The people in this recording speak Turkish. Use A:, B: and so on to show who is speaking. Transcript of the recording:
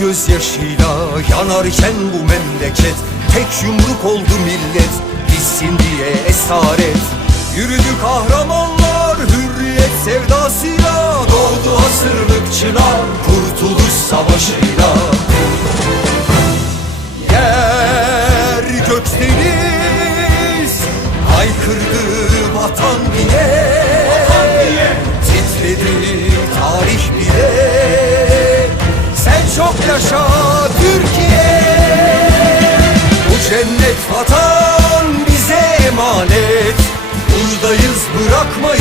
A: gözyaşıyla yanarken bu memleket Tek yumruk oldu millet Bitsin diye esaret. Yürüdü kahramanlar hürriyet sevdasıyla Doğdu asırlık çınar kurtuluş savaşıyla. Yer gök deniz Haykırdı vatan diye yaşa Türkiye. Bu cennet vatan bize emanet. Buradayız bırakmayız